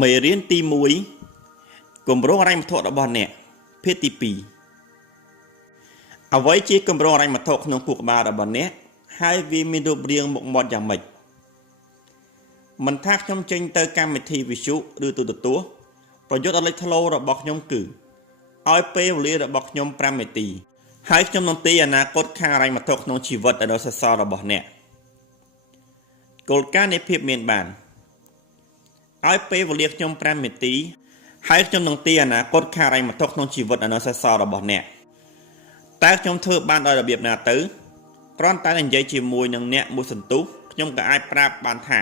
មេរៀនទី1គម្រោងហិរញ្ញវត្ថុរបស់អ្នកភាគទី2អ្វីជាគម្រោងហិរញ្ញវត្ថុក្នុងខួរក្បាលរបស់អ្នកហើយវាមានរូបរាងមុខមាត់យ៉ាងម៉េចមិនថាខ្ញុំចេញទៅកម្មវិធីវិទ្យុឬទូរទស្សន៍ប្រយុទ្ធដ៏លេចធ្លោរបស់ខ្ញុំគឺឲ្យពេលវេលារបស់ខ្ញុំ5នាទីហើយខ្ញុំនឹងទីអនាគតខាងហិរញ្ញវត្ថុក្នុងជីវិតដ៏សរសើររបស់អ្នកគោលការណ៍នៃភាពមានបានឲ្យពេលវេលាខ្ញុំ5នាទីហើយខ្ញុំនឹងទីអនាគតខាងហិរញ្ញវត្ថុក្នុងជីវិតអនុស្សាសររបស់អ្នកតើខ្ញុំធ្វើបានដោយរបៀបណាទៅគ្រាន់តែនិយាយជាមួយនឹងអ្នកមួយសន្ទុះខ្ញុំក៏អាចប្រាប់បានថា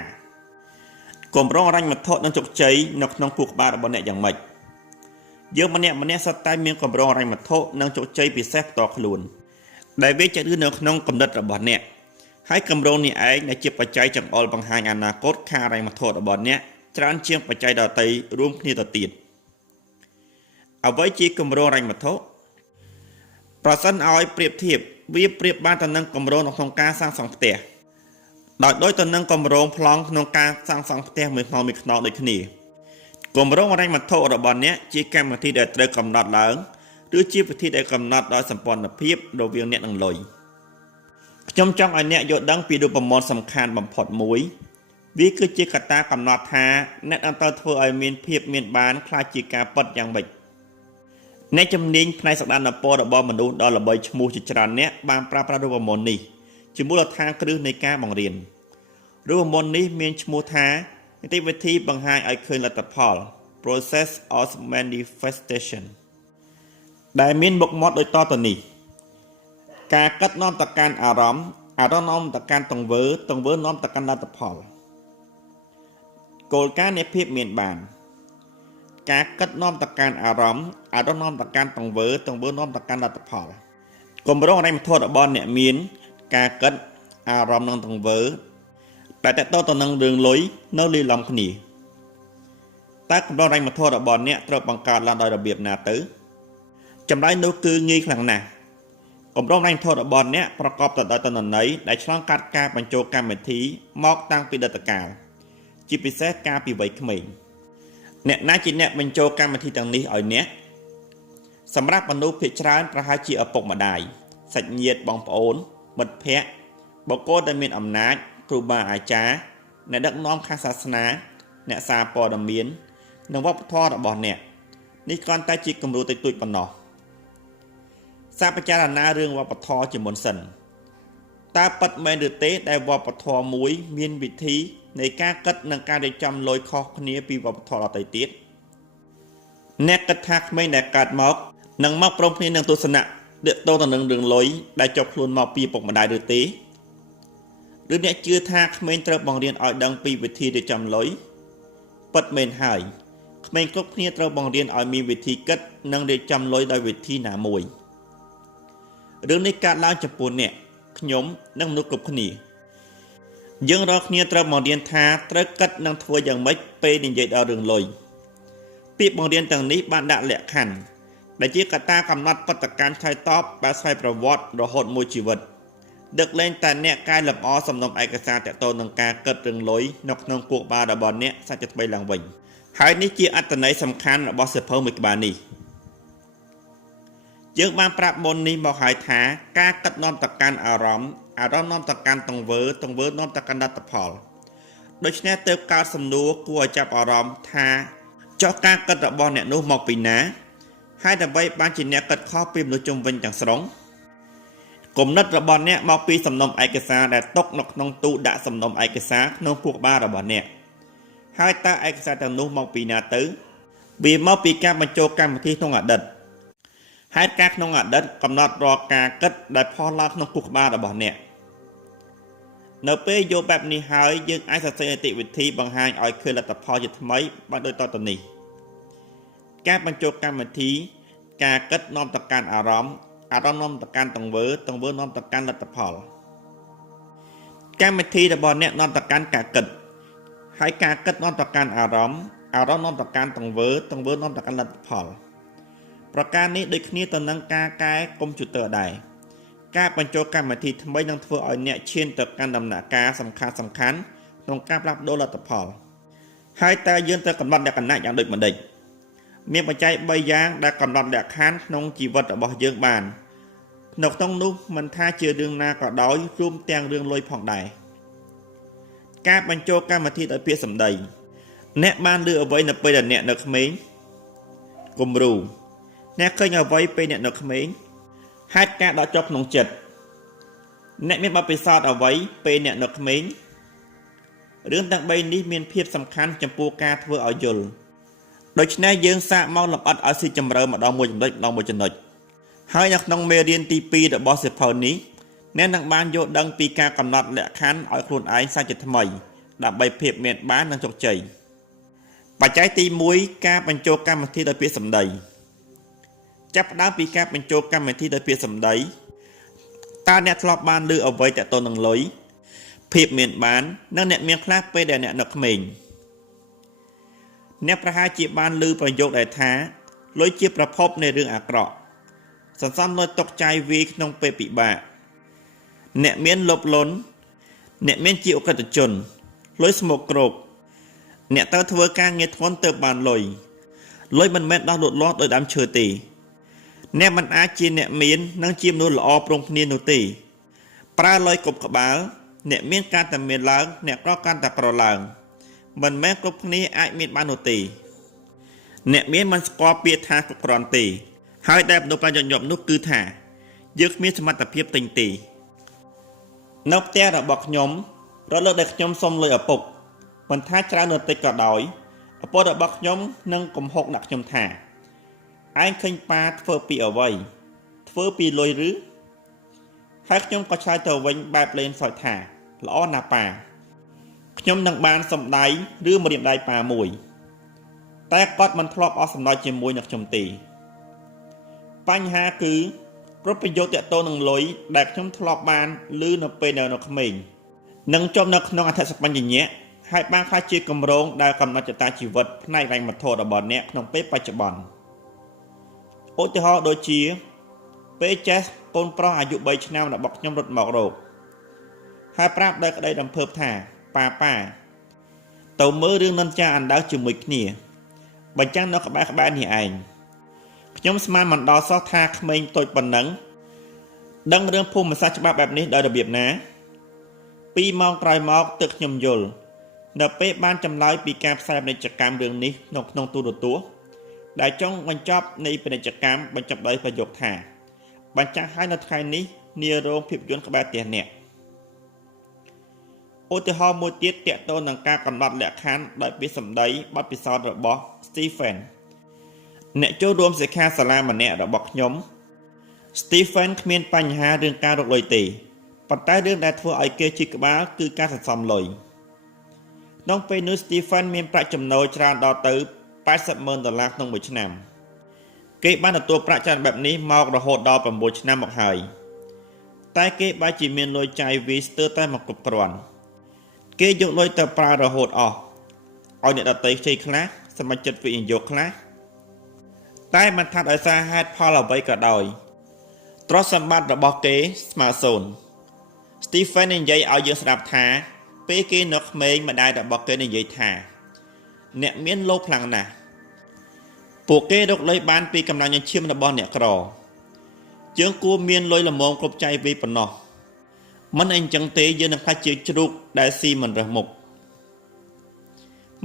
គម្រោងហិរញ្ញវត្ថុនឹងជោគជ័យនៅក្នុងខួរក្បាលរបស់អ្នកយ៉ាងម៉េចយើងម្នាក់សុទ្ធតែមានគម្រោងហិរញ្ញវត្ថុនិងជោគជ័យពិសេសផ្ទាល់ខ្លួនដែលវាចាក់ឬនៅក្នុងគំនិតរបស់អ្នកហើយគម្រោងនេះឯងដែលជាបច្ច័យចង្អុលបង្ហាញអនាគតខាងហិរញ្ញវត្ថុរបស់អ្នកច្រើនជាងបច្ច័យដទៃរួមគ្នាទៅទៀតអ្វីជាគម្រោងហិរញ្ញវត្ថុប្រសិនឲ្យប្រៀបធៀបវាប្រៀបបានទៅនឹងគម្រោងក្នុងការសាងសង់ផ្ទះដោយទៅនឹងគម្រោងប្លង់ក្នុងការសាងសង់ផ្ទះមួយខ្នងដូចគ្នាគម្រោងហិរញ្ញវត្ថុរបស់អ្នកជាកម្មវិធីដែលត្រូវកំណត់ឡើងឬជាវិធីដែលកំណត់ដោយសម្ព័ន្ធភាពរវាងអ្នកនិងលុយខ្ញុំចង់ឲ្យអ្នកយល់ដឹងពីរូបមន្តសំខាន់បំផុតមួយវាគឺជាកត្តាកំណត់ថាអ្នកនឹងត្រូវធ្វើឲ្យមានភាពមានបានខ្លាចជាការពិតយ៉ាងម៉េចអ្នកជំនាញផ្នែកសក្តានុពលរបស់មនុស្សដ៏ល្បីឈ្មោះជាច្រើនអ្នកបានប្រើប្រាស់រូបមន្តនេះជាមូលដ្ឋានគ្រឹះនៃការបង្រៀនរូបមន្តនេះមានឈ្មោះថានីតិវិធីបង្ហាញឲ្យឃើញលទ្ធផល Process of Manifestation ដែលមានមុខមាត់ដូចតទៅនេះការកាត់នាំទៅកាន់អារម្មណ៍នាំទៅកាន់ទង្វើនាំទៅកាន់លទ្ធផលគោលការណ៍នៃភាពមានបានការកាត់នាំទៅកាន់អារម្មណ៍នាំទៅកាន់ទង្វើនាំទៅកាន់លទ្ធផលគម្រោងហិរញ្ញវត្ថុរបស់អ្នកមានការកាត់អារម្មណ៍និងទង្វើដែលតទៅនឹងរឿងលុយនៅលាយឡំគ្នាតើគម្រោងហិរញ្ញវត្ថុរបស់អ្នកត្រូវបង្កើតឡើងដោយរបៀបណាទៅចម្លើយនោះគឺងាយខ្លាំងណាស់គម្រោងហិរញ្ញវត្ថុរបស់អ្នកប្រកបទៅដោយទិន្នន័យដែលឆ្លងកាត់ការបញ្ចូលកម្មវិធីមកតាំងពីអតីតកាលជាពិសេសកាលពីវ័យក្មេងអ្នកណាជាអ្នកបញ្ចូលកម្មវិធីទាំងនេះឲ្យអ្នកសម្រាប់មនុស្សភាគច្រើនប្រហែលជាឪពុកម្ដាយសាច់ញាតិបងប្អូនមិត្តភ័ក្តិបុគ្គលដែលមានអំណាចគ្រូបាអាចារ្យអ្នកដឹកនាំខាងសាសនាអ្នកសារព័ត៌មាននិងវប្បធម៌របស់អ្នកនេះគ្រាន់តែជាគំរូតិចតួចប៉ុណ្ណោះសាពិចារណារឿងវប្បធម៌ជាមុនសិនតើពិតមែនឬទេដែលវប្បធម៌មួយមានវិធីនៃការគិតនិងការរៀបចំលុយខុសគ្នាពីវប្បធម៌ដទៃទៀតអ្នកគិតថាក្មេងដែលកើតមកនឹងមកព្រមគ្នានឹងទស្សនៈទាក់ទងទៅនឹងរឿងលុយដែលជាប់ខ្លួនមកពីឪពុកម្ដាយឬទេឬអ្នកជឿថាក្មេងត្រូវបង្រៀនឲ្យដឹងពីវិធីរៀបចំលុយពិតមែនហើយក្មេងគ្រប់គ្នាត្រូវបង្រៀនឲ្យមានវិធីគិតនិងរៀបចំលុយដោយវិធីណាមួយរឿងនេះកើតឡើងចំពោះអ្នកខ្ញុំនិងមនុស្សគ្រប់គ្នាយើងរាល់គ្នាត្រូវបង្រៀនថាត្រូវគិតនិងធ្វើយ៉ាងម៉េចពេលនិយាយដល់រឿងលុយពាក្យបង្រៀនទាំងនេះបានដាក់លក្ខខណ្ឌដែលជាកត្តាកំណត់បទកម្មឆ្លើយតបបែបស្វ័យប្រវត្តិរហូតមួយជីវិតដឹកលែងតែអ្នកកែលម្អសំណុំឯកសារទាក់ទងនឹងការគិតរឿងលុយនៅក្នុងគួរក្បាលរបស់អ្នកសាច់ជាថ្មីឡើងវិញហើយនេះជាអត្ថន័យសំខាន់របស់សៀវភៅមួយក្បាលនេះយើងបានប្រាប់មុននេះមកហើយថាការគិតនាំទៅកាន់អារម្មណ៍នាំទៅកាន់ទង្វើនាំទៅកាន់លទ្ធផលដូច្នេះទើបកើតសំណួរគួរឲ្យចាប់អារម្មណ៍ថាចុះការគិតរបស់អ្នកនោះមកពីណាហើយដើម្បីបានជាអ្នកគិតខុសពីមនុស្សជុំវិញទាំងស្រុងគំនិតរបស់អ្នកមកពីសំណុំឯកសារដែលຕົកនៅក្នុងទូដាក់សំណុំឯកសារក្នុងខួរក្បាលរបស់អ្នកហើយតើឯកសារទាំងនោះមកពីណាទៅវាមកពីការបញ្ចូលកម្មវិធីក្នុងអតីតហេតុការក្នុងអតីតកំណត់រាល់ការគិតដែលផុសឡើងក្នុងខួរក្បាលរបស់អ្នកនៅពេលយកបែបនេះហើយយើងអាចសរសេរនីតិវិធីបង្ហាញឲ្យឃើញលទ្ធផលជាថ្មីបានដូចតទៅនេះការបញ្ចូលកម្មវិធីការគិតនាំទៅកាន់អារម្មណ៍នាំទៅកាន់ទង្វើនាំទៅកាន់លទ្ធផលកម្មវិធីរបស់អ្នកនាំទៅកាន់ការគិតហើយការគិតនាំទៅកាន់អារម្មណ៍នាំទៅកាន់ទង្វើនាំទៅកាន់លទ្ធផលប្រការនេះដូចគ្នាទៅនឹងការកែកុំព្យូទ័រដែរការបញ្ចូលកម្មវិធីថ្មីនឹងធ្វើឲ្យអ្នកឈានទៅកាន់ដំណាក់កាលសំខាន់ក្នុងការផ្លាស់ប្ដូរលទ្ធផល ហើយតើយើងត្រូវកំណត់លក្ខណៈយ៉ាងដូចម្តេចមានបច្ច័យ3យ៉ាងដែលកំណត់លក្ខខណ្ឌក្នុងជីវិតរបស់យើងបាននៅក្នុងនោះមិនថាជារឿងណាក៏ដោយរួមទាំងរឿងលុយផងដែរការបញ្ចូលកម្មវិធីដោយពាក្យសម្ដីអ្នកបានលើអ្វីនៅពេលដែលអ្នកនៅក្មេងគំរូអ្នកឃើញអ្វីពេលអ្នកនៅក្មេងហេតុការដកចុះក្នុងចិត្តអ្នកមានបទពិសោធន៍អ្វីពេលអ្នកនៅក្មេងរឿងទាំង3នេះមានភាពសំខាន់ចំពោះការធ្វើឲ្យយល់ដូច្នេះយើងសាកមកលម្អិតឲ្យស៊ីជម្រៅម្ដងមួយចំណុចហើយនៅក្នុងមេរៀនទី2របស់សៀវភៅនេះអ្នកនឹងបានយល់ដឹងពីការកំណត់លក្ខខណ្ឌឲ្យខ្លួនឯងសាជាថ្មីដើម្បីភាពមានបាននិងជោគជ័យបច្ច័យទី1ការបញ្ចូលកម្មវិធីដោយពាក្យសម្ដីចាប់ផ្ដើមពីការបញ្ចូលកម្មវិធីដោយពាក្យសម្ដីតើអ្នកធ្លាប់បានឮអ្វីទាក់ទងនឹងលុយភាពមានបាននិងអ្នកមានខ្លះពេលដែលអ្នកនៅក្មេងអ្នកប្រហែលជាបានឮប្រយោគដែលថាលុយជាប្រភពនៃរឿងអាក្រក់សន្សំលុយຕົកចាយវាយក្នុងពេលពិបាកអ្នកមានលោភលន់អ្នកមានជាអក្រិតជនលុយស្មុគគ្រោកអ្នកត្រូវធ្វើការងារធ្ងន់ទើបបានលុយមិនមែនដោះលូតលាស់ដោយដើមឈើទេអ្នកមិនអាចជាអ្នកមាននិងជាមនុស្សល្អព្រមគ្នានោះទេប្រើលុយគ្រប់ក្បាលអ្នកមានការតែមានឡើងអ្នកក្រកាន់តែក្រឡើងមិនមែនគ្រប់គ្នាអាចមានបាននោះទេអ្នកមានមិនស្គាល់ពាក្យថាគ្រប់គ្រាន់ទេហើយដែលមនុស្សប្រយោជន៍នោះគឺថាយើងគ្មានសមត្ថភាពទិញទេនៅផ្ទះរបស់ខ្ញុំរលឹកដែលខ្ញុំសុំលុយឪពុកមិនថាច្រើនឬតិចក៏ដោយឪពុករបស់ខ្ញុំនឹងកំហុកដាក់ខ្ញុំថាឯងឃើញប៉ាធ្វើពីអ្វីធ្វើពីលុយឬហើយខ្ញុំក៏ឆ្លើយទៅវិញបែបលេងសើចថាល្អណាស់ប៉ាខ្ញុំនឹងបានសម្ដែងឬម្រាមដៃប៉ាមួយតែគាត់មិនធ្លាប់អស់សម្ដៅជាមួយនឹងខ្ញុំទេបញ្ហាគឺគ្រប់ប្រយោគតាក់ទងនឹងលុយដែលខ្ញុំធ្លាប់បានឮនៅពេលនៅក្មេងនឹងជាប់នៅក្នុងអត្ថសបញ្ញៈហើយបានខ្លះជាគម្រោងដែលកំណត់ចតាជីវិតផ្នែកហិរញ្ញវត្ថុរបស់អ្នកក្នុងពេលបច្ចុប្បន្នឧទាហរណ៍ដូចជាពេលចេះកូនប្រុសអាយុ3ឆ្នាំរបស់ខ្ញុំរត់មករកហើយប្រាប់ដោយក្តីរំភើបថាប៉ាទៅមើលរឿងនិន្ចាអណ្ដើកជាមួយគ្នាបញ្ចាំងនៅក្បែរនេះឯងខ្ញុំស្មានមិនដល់សោះថាក្មេងតូចប៉ុណ្ណឹងដឹងរឿងភូមិសាស្ត្រច្បាប់បែបនេះដោយរបៀបណា2ម៉ោងក្រោយមកទើបខ្ញុំយល់នៅពេលបានចម្លើយពីការផ្សាយពាណិជ្ជកម្មរឿងនេះក្នុងទូរទស្សន៍ដែលចុងបញ្ចប់នៃពាណិជ្ជកម្មបញ្ចប់ដោយប្រយោគថាបញ្ចាំងឲ្យនៅថ្ងៃនេះនារោងភាពយន្តក្បែរផ្ទះអ្នកឧទាហរណ៍មួយទៀតទាក់ទងនឹងការកំណត់លក្ខខណ្ឌដោយពាក្យសម្ដីបទពិសោធន៍របស់ Stephen អ្នកចូលរួមសិក្ខាសាលាម្នាក់របស់ខ្ញុំ Stephen គ្មានបញ្ហារឿងការរកលុយទេប៉ុន្តែរឿងដែលធ្វើឲ្យគេជីកក្បាលគឺការសន្សំលុយក្នុងពេលនោះ Stephen មានប្រាក់ចំណូលច្រើនដល់ទៅ$80,000ក្នុងមួយឆ្នាំគេបានទទួលប្រាក់ច្រើនបែបនេះមករហូតដល់6ឆ្នាំមកហើយតែគេបែរជាមានលុយចាយវាយស្ទើរតែមកគ្រប់គ្រាន់គេយកលុយទៅប្រើរហូតអស់ឲ្យអ្នកដទៃខ្ចីខ្លះសមាជិកវិនិយោគខ្លះតែមិនថាដោយសារហេតុផលអ្វីក៏ដោយទ្រព្យសម្បត្តិរបស់គេស្មើសូន្យ Stephen និយាយឲ្យយើងស្ដាប់ថាពេលគេនៅក្មេងម្ដាយរបស់គេនិយាយថាអ្នកមានលោភខ្លាំងណាស់ពួកគេរកលុយបានពីកម្លាំងញញឈាមរបស់អ្នកក្រយើងគួរមានលុយល្មមគ្រប់ចៃវាយប៉ុណ្ណោះមិនអីចឹងទេយើងនឹងខ្លាចជាជ្រូកដែលស៊ីមិនរើសមុខ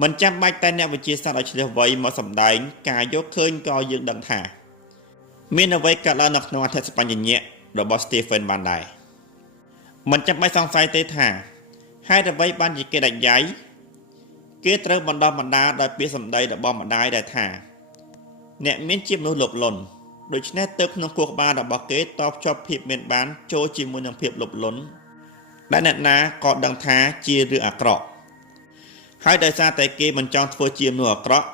មិនចាំបាច់តែអ្នកវិទ្យាសាស្ត្រឲ្យឆ្លៀសវៃមកសម្ដែងការយកឃើញក៏យើងដឹងថាមានអ្វីកើតឡើងនៅក្នុងអត្ថសបញ្ញៈរបស់ Stephen បានដែរមិនចាំបាច់សង្ស័យទេថាហេតុអ្វីបានជាគេដាច់ដៃគេត្រូវបណ្ដោះបណ្ដាលដោយពាក្យសម្ដីរបស់ម្ដាយដែលថាអ្នកមានជាមនុស្សលោភលន់ដូច្នេះទៅក្នុងខួរក្បាលរបស់គេតបជាប់ភាពមានបានចូលជាមួយនឹងភាពលោភលន់ដែលអ្នកណាក៏ដឹងថាជារឿងអាក្រក់ហើយដោយសារតែគេមិនចង់ធ្វើជាមនុស្សអាក្រក់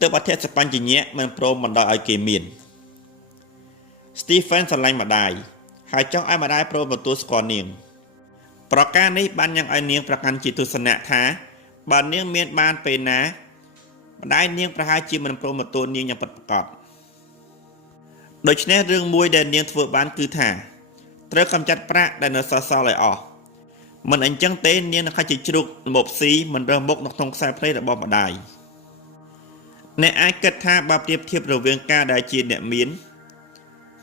ទើបអធិសបញ្ញៈមិនព្រមបណ្ដោយឲ្យគេមាន Stephen ស្រឡាញ់ម្ដាយហើយចង់ឲ្យម្ដាយព្រមទទួលស្គាល់នាងប្រការនេះបានញ៉ាំងឲ្យនាងប្រកាន់ជាទស្សនៈថាបើនាងមានបានពេលណាម្ដាយនាងប្រហែលជាមិនព្រមទទួលនាងយ៉ាងពិតប្រាកដដូច្នេះរឿងមួយដែលនាងធ្វើបានគឺថាត្រូវកម្ចាត់ប្រាក់ដែលនៅសល់ៗឲ្យអស់ មិនអញ្ចឹងទេនាងនឹងខ្លាចជាជ្រូករបបស៊ីមិនរើសមុខនៅក្នុងខ្សែភ្នែករបស់ម្ដាយអ្នកអាចគិតថាបើប្រៀបធៀបរវាងការដែលជាអ្នកមាន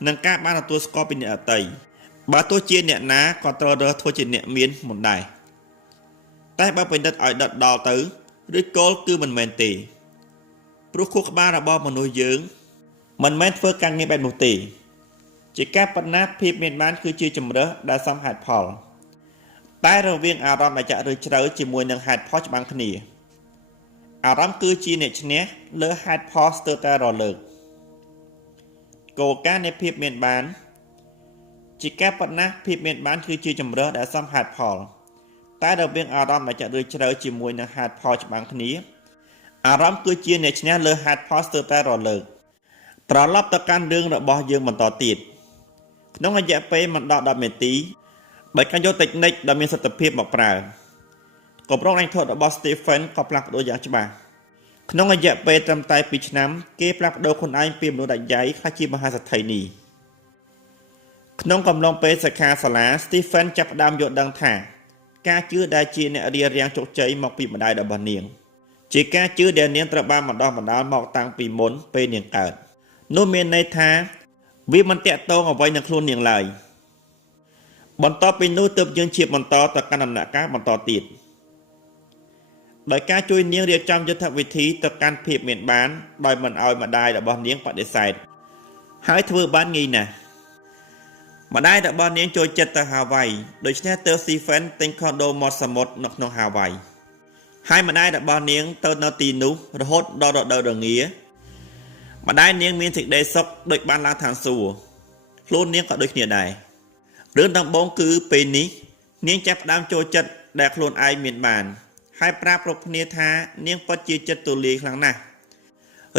និងការបានទទួលស្គាល់ពីអ្នកអតីបើទោះជាអ្នកណាក៏ត្រូវរើសធ្វើជាអ្នកមានមិនដែរតែបើពិនិត្យឲ្យដិតដល់ទៅឬគោលគឺមិនមែនទេព្រោះខួរក្បាលរបស់មនុស្សយើងមិនមែនធ្វើការងារបែបនោះទេជាការប៉ុណ្ណាភាពមានបានគឺជាជំរើសដែលសមហេតុផលតែរវាងអារម្មណ៍ដែលចាក់ឬជ្រៅជាមួយនឹងហេតុផលច្បាំងគ្នាអារម្មណ៍គឺជាអ្នកឈ្នះលើហេតុផលស្ទើរតែរលើកគោលការណ៍នៃភាពមានបានជាការប៉ុណ្ណាភាពមានបានគឺជាជំរើសដែលសមហេតុផលតែរវាងអារម្មណ៍ដែលចាក់ឬជ្រៅជាមួយនឹងហេតុផលច្បាំងគ្នាអារម្មណ៍គឺជាអ្នកឈ្នះលើហេតុផលស្ទើរតែរលើកត្រឡប់ទៅកាន់រឿងរបស់យើងបន្តទៀតក្នុងរយៈពេលមិនដល់10នាទីបើការយកតិចនិចដែលមានសិទ្ធិភាពមកប្រើកម្រងlãnhធររបស់ Stephen ក៏ផ្លាស់ប្ដូរយ៉ាងច្បាស់ក្នុងរយៈពេលត្រឹមតែ2ឆ្នាំគេផ្លាស់ប្ដូរខ្លួនឯងពីមនុស្សដាច់យ៉ៃខ្លះជាមហាសេដ្ឋីនីក្នុងកំឡុងពេលសិក្ខាសាលា Stephen ចាប់ផ្ដើមយល់ដឹងថាការជឿដែលជាអ្នករៀបរៀងជោគជ័យមកពីម្ដាយរបស់នាងជាការជឿដែលនាងត្រូវបានបណ្ដោះបណ្ដាលមកតាំងពីមុនពេលនាងកើតនោះមានន័យថាវាមិនតាក់ទងអ្វីនឹងខ្លួននាងឡើយបន្ទាប់ពីនោះទើបយើងជាបន្តទៅកាន់ដំណាក់កាលបន្តទៀតដោយការជួយនាងរៀបចំយុទ្ធវិធីទៅកាន់ភាពមានបានដោយមិនឲ្យម្ដាយរបស់នាងបដិសេធហើយធ្វើបានងាយណាស់ម្ដាយរបស់នាងចូលចិត្តទៅហាវ៉ៃដូច្នេះទើប Stephen ទិញខុនដូមាត់សមុទ្រនៅក្នុងហាវ៉ៃហើយម្ដាយរបស់នាងទៅនៅទីនោះរហូតដល់រដូវរងាម្ដាយនាងមានសេចក្តីសុខដូចបានឡើងឋានសួគ៌ខ្លួននាងក៏ដូចគ្នាដែររឿងដំបូងគឺពេលនេះនាងចាប់ផ្ដើមចូលចិត្តដែលខ្លួនឯងមានបានហើយប្រាប់គ្រប់គ្នាថានាងពិតជាចិត្តទូលាយខ្លាំងណាស់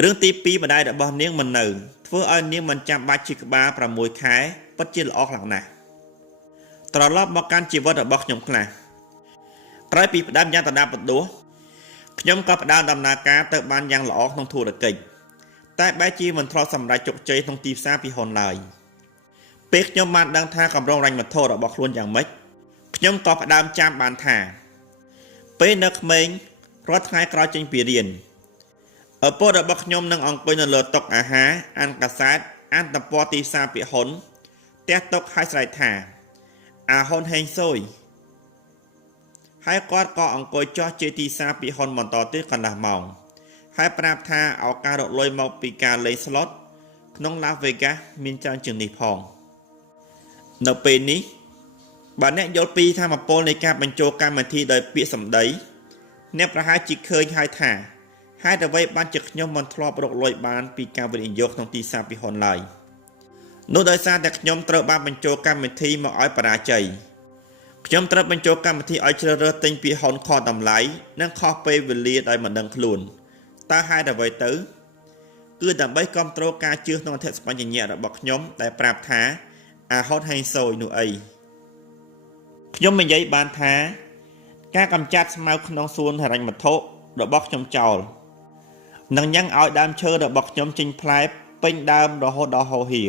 រឿងទី2ម្ដាយរបស់នាងមិននៅធ្វើឲ្យនាងមិនចាំបាច់ជាក្បាល6ខែពិតជាល្អខ្លាំងណាស់ត្រឡប់មកកាន់ជីវិតរបស់ខ្ញុំខ្លះក្រោយពីផ្ដាំយ៉ាងដដាបដួសខ្ញុំក៏ផ្ដើមដំណើរការទៅបានយ៉ាងល្អក្នុងធុរកិច្ចតែបែរជាមិនធ្លាប់សម្រេចជោគជ័យក្នុងទីផ្សារពីហ៊ុនឡើយពេលខ្ញុំបានដឹងថាកម្រងរញ្ញវត្ថុរបស់ខ្លួនយ៉ាងម៉េចខ្ញុំក៏ផ្ដើមចាំបានថាពេលនៅក្មេងរាល់ថ្ងៃក្រោយចេញពីរៀនឪពុករបស់ខ្ញុំនឹងអង្គុយនៅលើតុអាហារអានកាសែតអានទំព័រទីផ្សារពីហ៊ុនទះតុហើយស្រែកថាអាហ៊ុនហេងស៊យហើយគាត់ក៏អង្គុយចោះជេរទីផ្សារពីហ៊ុនបន្តទៀតកន្លះម៉ោងហើយប្រាប់ថាឱកាសរកលុយមកពីការលេងស្លុតក្នុង Las Vegas មានច្រើនជាងនេះផងនៅពេលនេះបើអ្នកយល់ពីធម៌ពលនៃការបញ្ចូលកម្មវិធីដោយពាក្យសម្ដីអ្នកប្រហែលជាឃើញហើយថាហេតុអ្វីបានជាខ្ញុំមិនធ្លាប់រកលុយបានពីការវិនិយោគក្នុងទីផ្សារពីហ៊ុនឡើយនោះដោយសារតែខ្ញុំត្រូវបានបញ្ចូលកម្មវិធីមកឲ្យបរាជ័យខ្ញុំត្រូវបញ្ចូលកម្មវិធីឲ្យជ្រើសរើសទិញពីហ៊ុនខុសតម្លៃនិងខុសពេលវេលាដោយមិនដឹងខ្លួនតើហេតុអ្វីទៅគឺដើម្បីគ្រប់គ្រងការជឿក្នុងអធិស្បញ្ញៈរបស់ខ្ញុំដែលប្រាប់ថាអាហ៊ុនហេងស៊យនោះអីខ្ញុំនិយាយបានថាការកម្ចាត់ស្មៅក្នុងសួនហិរញ្ញវត្ថុរបស់ខ្ញុំចោលនឹងញ៉ាំងឲ្យដើមឈើរបស់ខ្ញុំចេញផ្លែពេញដើមរហូតដល់ហូរហៀ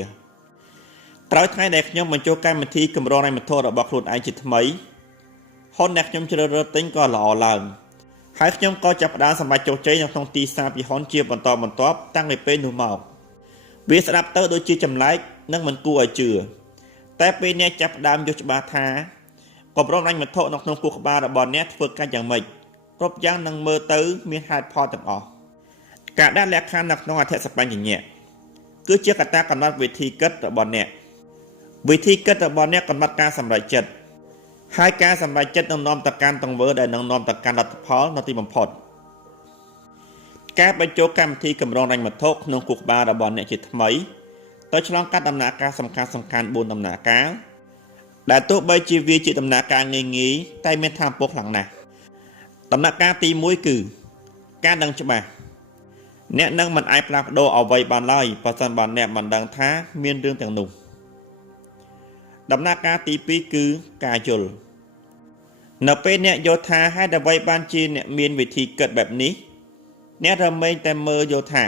ក្រោយថ្ងៃដែលខ្ញុំបញ្ចូលកម្មវិធីកម្រងរញ្ញវត្ថុរបស់ខ្លួនឯងជាថ្មីហ៊ុនដែលខ្ញុំជ្រើសរើសទិញក៏ល្អឡើងហើយខ្ញុំក៏ចាប់ផ្ដើមសម្រេចជោគជ័យនៅក្នុងទីផ្សារពីហ៊ុនជាបន្តបន្ទាប់តាំងពីពេលនោះមកវាស្ដាប់ទៅដូចជាចម្លែកនិងមិនគួរឲ្យជឿតែពេលអ្នកចាប់ផ្ដើមយល់ច្បាស់ថាកម្រងរញ្ញវត្ថុនៅក្នុងខួរក្បាលរបស់អ្នកធ្វើការយ៉ាងម៉េចគ្រប់យ៉ាងនឹងមើលទៅមានហេតុផលទាំងអស់ការដាក់លក្ខខណ្ឌនៅក្នុងអធិស្បញ្ញៈគឺជាកត្តាកំណត់វិធីគិតរបស់អ្នកវិធីគិតរបស់អ្នកកំណត់ការសម្រេចចិត្តហើយការសម្រេចចិត្តនឹងនាំទៅកាន់ទង្វើដែលនឹងនាំទៅកាន់លទ្ធផលនៅទីបំផុតការបញ្ចូលកម្មវិធីកម្រងរញ្ញវត្ថុក្នុងខួរក្បាលរបស់អ្នកជាថ្មីទៅឆ្លងកាត់ដំណាក់កាលសំខាន់ៗ4ដំណាក់កាលដែលទោះបីជាវាជាដំណាក់កាលងាយៗតែមានថាមពលខ្លាំងណាស់ដំណាក់កាលទី1គឺការដឹងច្បាស់អ្នកនឹងមិនអាចផ្លាស់ប្ដូរអ្វីបានឡើយបើសិនបើអ្នកមិនដឹងថាមានរឿងទាំងនោះដំណាក់កាលទី2គឺការយល់នៅពេលអ្នកយល់ថាហេតុអ្វីបានជាអ្នកមានវិធីគិតបែបនេះអ្នករមែងតែមើលយល់ថា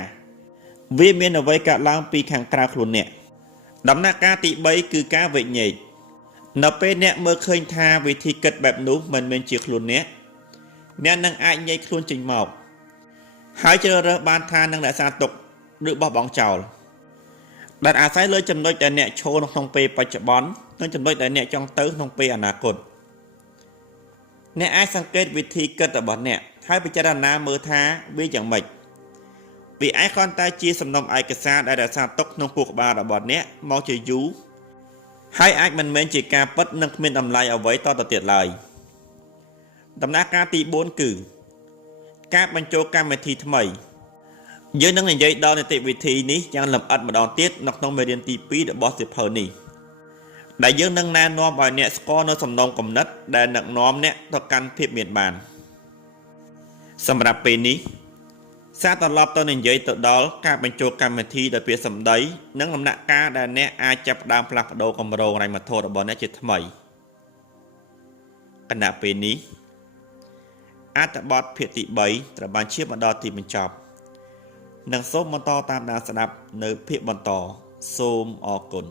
វាមានអ្វីកើតឡើងពីខាងក្រៅខ្លួនអ្នកដំណាក់កាលទី3គឺការវិញែក នៅពេលអ្នកមើលឃើញថាវិធីគិតបែបនោះមិនមែនជាខ្លួនអ្នកនឹងអាចញែកខ្លួនចេញមកហើយជ្រើសរើសបានថានឹងរក្សាទុកឬបោះបង់ចោលដែលអាស្រ័យលើចំណុចដែលអ្នកឈរនៅក្នុងពេលបច្ចុប្បន្ននិងចំណុចដែលអ្នកចង់ទៅក្នុងពេលអនាគតអ្នកអាចសង្កេតវិធីគិតរបស់អ្នកហើយពិចារណាមើលថាវាយ៉ាងម៉េចវាអាចគ្រាន់តែជាសំណុំឯកសារដែលរក្សាទុកក្នុងពោះក្បាលរបស់អ្នកមកជាយូរហើយអាចមិនមែនជាការពិតនិងគ្មានតម្លៃអ្វីតទៅទៀតឡើយដំណាក់កាលទី4គឺការបញ្ចូលកម្មវិធីថ្មីយើងនឹងនិយាយដល់នីតិវិធីនេះយ៉ាងលម្អិតម្ដងទៀតនៅក្នុងមេរៀនទី2របស់សៀវភៅនេះដែលយើងនឹងណែនាំឲ្យអ្នកស្គាល់នៅសំណុំគំនិតដែលដឹកនាំអ្នកទៅកាន់ភាពមានបានសម្រាប់ពេលនេះសារត្រឡប់ទៅនិយាយទៅដល់ការបញ្ចូលកម្មវិធីដោយពាក្យសម្ដីនិងដំណាក់កាលដែលអ្នកអាចចាប់ផ្ដើមផ្លាស់ប្ដូរគម្រោងហិរញ្ញវត្ថុរបស់អ្នកជាថ្មីគណៈពេលនេះអត្ថបទភាគទី3ត្រូវបានឈានមកដល់ទីបញ្ចប់និងសូមបន្តតាមដានស្ដាប់នៅភាគបន្តសូមអរគុណ